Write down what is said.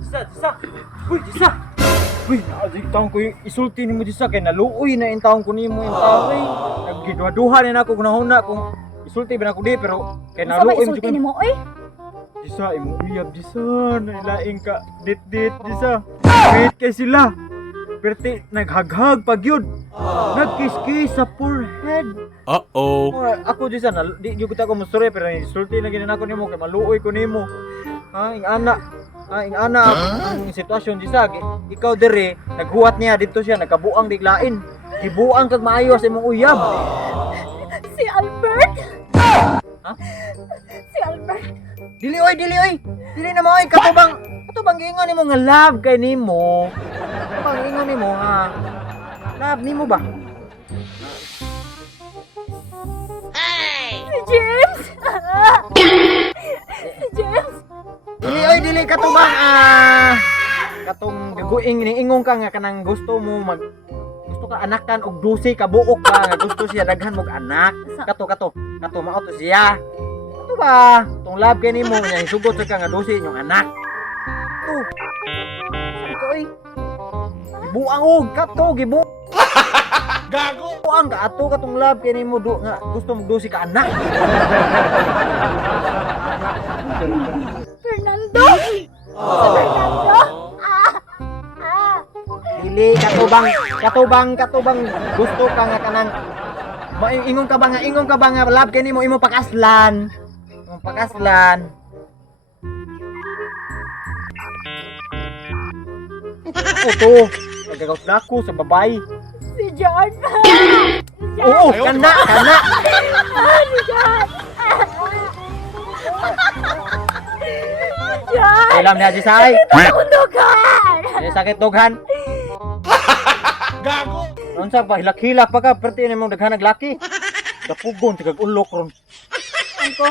Jisa. Uy, Jisa. Uy, naadzik taon ko yung isulti ni mo, Jisa. Kaya naluoy na yung taon ko ni mo yung taon. Naggiduha-duha na ako kung nahuna kung isulti ba na ako di. Pero kaya Unsa ba naluoy isulti nimo oy? Jisa, imo uyab, Jisa. Nailaing ka. Dit, Jisa. Wait kay sila. Pero naghaghag pag yun. Nagkiss-kiss sa forehead. Uh-oh. Ako Jisa, di ko ko musuri pero isulti na ginan ako nimo kay maluoy ko nimo. Ha, ing ana ang sitwasyon Jisa. Ikaw dere naghuwat niya dito siya nagkabuang diglain. Gibuang kag maayo sa imong uyab. Si Albert? Ha? Si Albert? Dili oy. Dili na mo oy katubang giingon nimo nga love kay nimo. Katubang giingon nimo ha. Love nimo ba? Si James? Si James? Dili katubang katong gaguing ingong ka nga kanang gusto ka anakan og 12 ka buok ka nga gusto siya daghan mog anak. Kato mao to siya. Kato ba? Tong love kay nimo nya hisugot ka nga 12 inyong anak. To. Sabi ko oy. Buang og kato gibu. Gago! Buang ka ato katong love kay nimo nga gusto mog 12 ka anak. Fernando? Si Fernando? Dili katubang gusto ka nga kanang ingon ka ba nga love kay nimo imo pakaslan. Imong pakaslan. Oto, nagagaw na ako sa babay. Si John? Oo, kana. Si John? John? Alam niya si Sai. Tundugan! Sakit dughan. Gago! Unsa pa hilak-hilak pa ka perti na mong daghan naglaki. Dapugon tigag ulok ron. Angko,